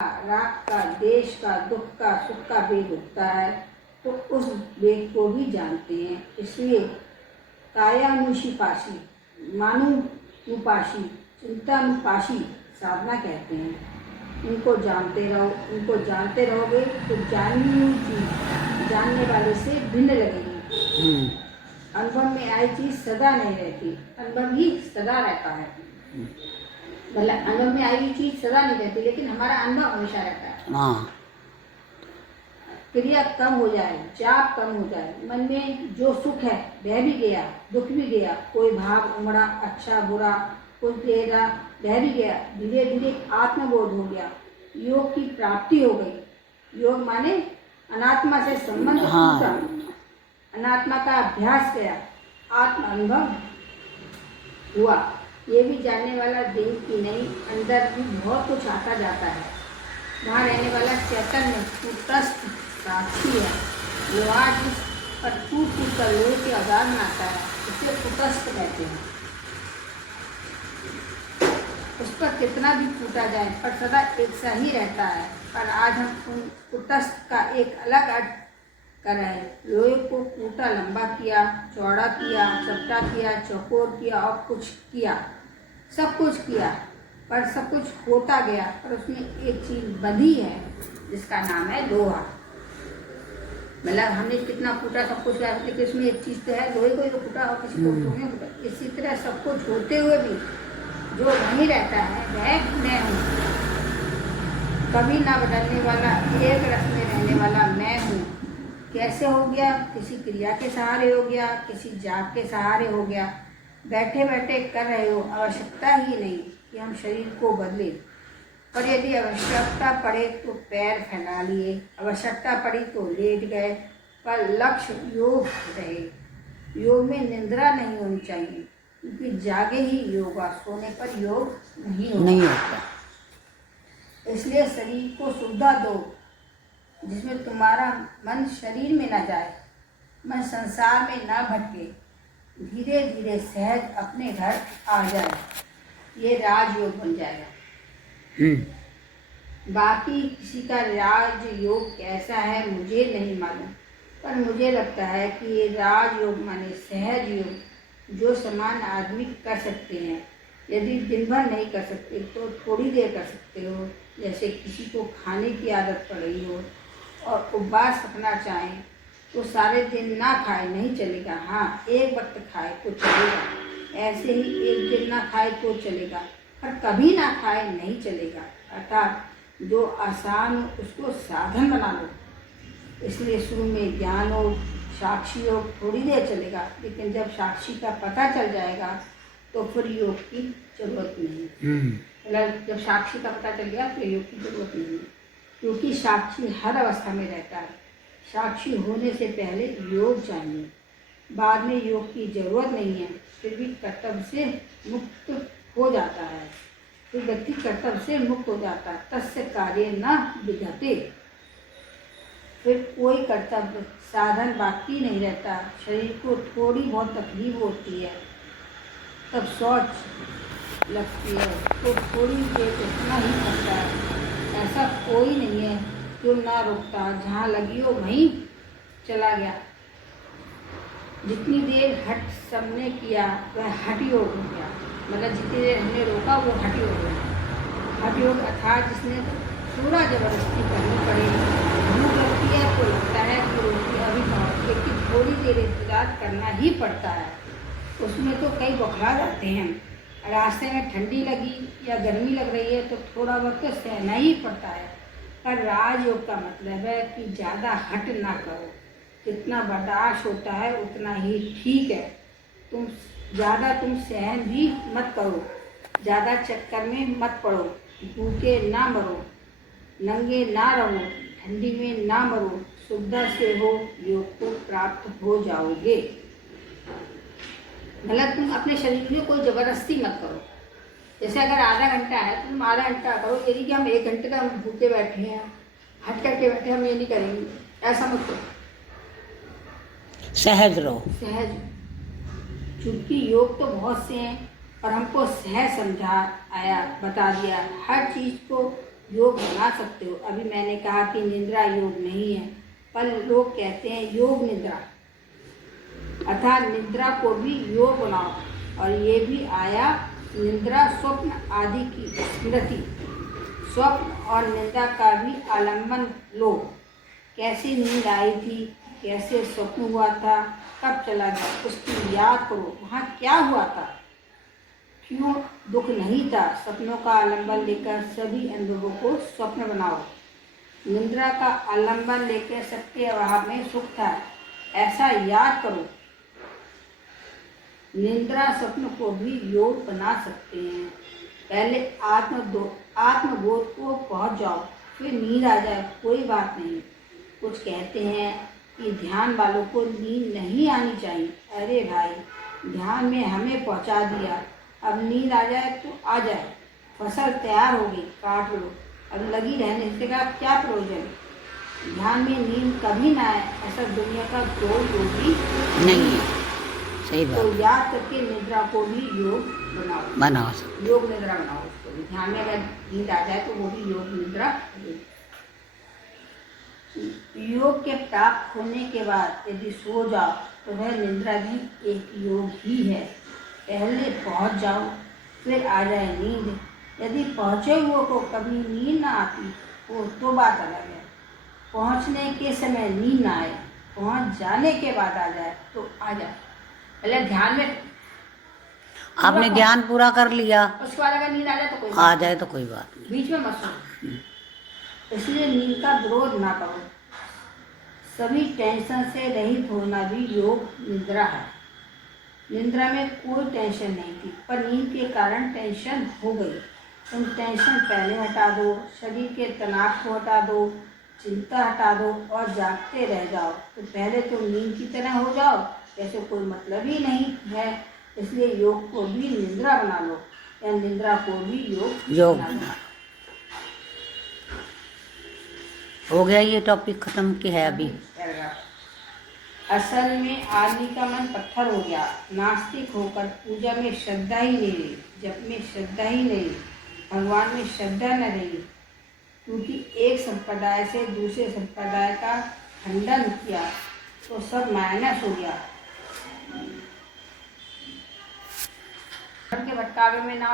राग का, देश का, दुख का, सुख का वेग उठता है तो उस वेग को भी जानते हैं। इसलिए कायानुशीपाशी, मानुपाशी, चिंतानुपाशी साधना कहते हैं। इनको जानते रहो, इनको जानते रहोगे तो जानी हुई चीज जानने वाले से भिन्न लगेगी। अनुभव में आई चीज सदा नहीं रहती, अनुभव ही सदा रहता है। मतलब अनुभव में आई हुई चीज सदा नहीं रहती, लेकिन हमारा अनुभव हमेशा रहता है। हाँ, क्रिया कम हो जाए, चाप कम हो जाए, मन में जो सुख है वह भी गया, दुख भी गया, कोई भाव उमड़ा, अच्छा बुरा, कोई गहरा वह भी गया, धीरे धीरे आत्मबोध हो गया, योग की प्राप्ति हो गई। योग माने अनात्मा से संबंध टूटा, अनात्मा का अभ्यास गया, आत्म अनुभव हुआ। ये भी जानने वाला देह की नहीं, अंदर भी बहुत कुछ आता जाता है। वहाँ रहने वाला चैतन्य कुटस्थ साक्षी है, जो आज इस पर टूट टूट कर लोहे के आधार में आता है, उसे कुटस्थ कहते हैं। उस पर कितना भी टूटा जाए पर सदा एक सा ही रहता है। पर आज हम उन कुटस्थ का एक अलग अर्थ कर रहे हैं। लोहे को टूटा, लंबा किया, चौड़ा किया, चपटा किया, चौकोर किया और कुछ किया, सब कुछ किया, पर सब कुछ होता गया। पर उसमें एक चीज बंधी है जिसका नाम है लोहा। मतलब हमने कितना फूटा, सब कुछ किया, लेकिन इसमें एक चीज तो है, लोहे को ही तो फूटा और किसी को तो नहीं फूटा। इसी तरह सब कुछ होते हुए भी जो वहीं रहता है वह मैं हूँ, कभी ना बदलने वाला, एक रस में रहने वाला मैं हूँ। कैसे हो गया? किसी क्रिया के सहारे हो गया, किसी जाप के सहारे हो गया। बैठे बैठे कर रहे हो, आवश्यकता ही नहीं कि हम शरीर को बदले। पर यदि आवश्यकता पड़े तो पैर फैला लिए, आवश्यकता पड़ी तो लेट गए, पर लक्ष्य योग रहे। योग में निंद्रा नहीं होनी चाहिए, क्योंकि जागे ही योगा, सोने पर योग नहीं होता। इसलिए शरीर को सुविधा दो जिसमें तुम्हारा मन शरीर में न जाए, मन संसार में न भटके, धीरे धीरे सहज अपने घर आ जाए। ये राजयोग बन जाएगा। बाकी किसी का राजयोग कैसा है मुझे नहीं मालूम, पर मुझे लगता है कि ये राजयोग माने सहज योग, जो समान आदमी कर सकते हैं। यदि दिन भर नहीं कर सकते तो थोड़ी देर कर सकते हो। जैसे किसी को खाने की आदत पड़ रही हो और उपवास रखना चाहें तो सारे दिन ना खाए नहीं चलेगा, हाँ एक वक्त खाए तो चलेगा। ऐसे ही एक दिन ना खाए तो चलेगा, पर कभी ना खाए नहीं चलेगा। अर्थात जो आसान हो उसको साधन बना लो। इसलिए शुरू में ज्ञान हो, साक्षी हो, थोड़ी देर चलेगा, लेकिन जब साक्षी का पता चल जाएगा तो फिर योग की जरूरत नहीं। मतलब जब साक्षी का पता चल गया तो योग की जरूरत नहीं है, क्योंकि साक्षी हर अवस्था में रहता है। साक्षी होने से पहले योग चाहिए, बाद में योग की जरूरत नहीं है। फिर भी कर्तव्य से मुक्त हो जाता है, फिर व्यक्ति कर्तव्य से मुक्त हो जाता है। तस्य कार्य न विघटे, फिर कोई कर्तव्य साधन बाकी नहीं रहता। शरीर को थोड़ी बहुत तकलीफ होती है, तब सोच लगती है तो थोड़ी देर इतना ही करता है। ऐसा कोई नहीं है जो ना रुकता, जहाँ लगी हो वहीं चला गया। जितनी देर हठ सबने किया वह हठ योग हो गया। मतलब जितनी देर हमने रोका वो हठ योग हो गया। हठ योग अर्थात जिसने पूरा जबरदस्ती करनी पड़े। भूख लगती है तो लगता है कि रोटी अभी खाओ, लेकिन थोड़ी देर इंतजार करना ही पड़ता है। उसमें तो कई बौखला जाते हैं। रास्ते में ठंडी लगी या गर्मी लग रही है तो थोड़ा वक्त तो सहना ही पड़ता है। पर राजयोग का मतलब है कि ज़्यादा हट ना करो, जितना बर्दाश्त होता है उतना ही ठीक है। तुम सहन भी मत करो, ज़्यादा चक्कर में मत पड़ो, भूखे ना मरो, नंगे ना रहो, ठंडी में ना मरो, सुविधा से हो योग को प्राप्त हो जाओगे। मतलब तुम अपने शरीर में कोई ज़बरदस्ती मत करो। जैसे अगर आधा घंटा है तो तुम आधा घंटा करो, यदि कि हम 1 घंटे का भूखे बैठे हैं, हट करके बैठे, हम ये नहीं करेंगे, ऐसा मत करो। सहज रहो, सहज। क्योंकि योग तो बहुत से हैं, पर हमको सहज समझा आया, बता दिया। हर चीज़ को योग बना सकते हो। अभी मैंने कहा कि निद्रा योग नहीं है, पर लोग कहते हैं योग निद्रा, अर्थात निद्रा को भी योग बनाओ। और ये भी आया निद्रा स्वप्न आदि की स्मृति, स्वप्न और निद्रा का भी आलम्बन लो। कैसी नींद आई थी, कैसे स्वप्न हुआ था, कब चला गया, उसकी याद करो, वहाँ क्या हुआ था, क्यों दुख नहीं था। सपनों का आलम्बन लेकर सभी अनुभवों को स्वप्न बनाओ। निद्रा का आलम्बन लेकर सबके अभाव में सुख था, ऐसा याद करो। निद्रा स्वप्न को भी योग बना सकते हैं। पहले आत्मबोध को पहुंच जाओ, फिर नींद आ जाए, कोई बात नहीं। कुछ कहते हैं कि ध्यान वालों को नींद नहीं आनी चाहिए। अरे भाई, ध्यान में हमें पहुंचा दिया, अब नींद आ जाए तो आ जाए। फसल तैयार हो गई, काट लो, अब लगी रहने से का क्या प्रयोजन। ध्यान में नींद कभी ना आए, ऐसा दुनिया का कोई योगी नहीं है। सही बात। तो याद करके निद्रा को भी योग बनाओ सकते। योग निद्रा बनाओ। उसको भी ध्यान में अगर नींद आ जाए तो वो भी योग निद्रा। योग के प्राप्त होने के बाद यदि सो जाओ तो वह निद्रा भी एक योग ही है। पहले पहुंच जाओ, फिर आ जाए नींद। यदि पहुंचे हुए को कभी नींद ना आती वो तो बात अलग है। पहुंचने के समय नींद ना आए, पहुंच जाने के बाद आ जाए तो आ जाए। पहले ध्यान में आपने ज्ञान पूरा कर लिया, उसके बाद अगर नींद आ जाए तो कोई आ जाए तो कोई बात नहीं, बीच में मत सो। इसलिए नींद का विरोध ना करो। सभी टेंशन से रहित होना भी योग निद्रा है। निद्रा में कोई टेंशन नहीं थी, पर नींद के कारण टेंशन हो गई। तुम टेंशन पहले हटा दो, शरीर के तनाव को हटा दो, चिंता हटा दो और जागते रह जाओ। तो पहले तुम नींद की तरह हो जाओ, ऐसे कोई मतलब ही नहीं है। इसलिए योग को भी निद्रा बना लो, या निद्रा को भी योग बना लो। हो गया ये टॉपिक खत्म की है अभी। असल में आदमी का मन पत्थर हो गया, नास्तिक होकर पूजा में श्रद्धा ही नहीं रही, जप में श्रद्धा ही नहीं, भगवान में श्रद्धा न रही, क्योंकि एक संप्रदाय से दूसरे संप्रदाय का खंडन किया तो सब माइनस हो गया। के भटकावे में ना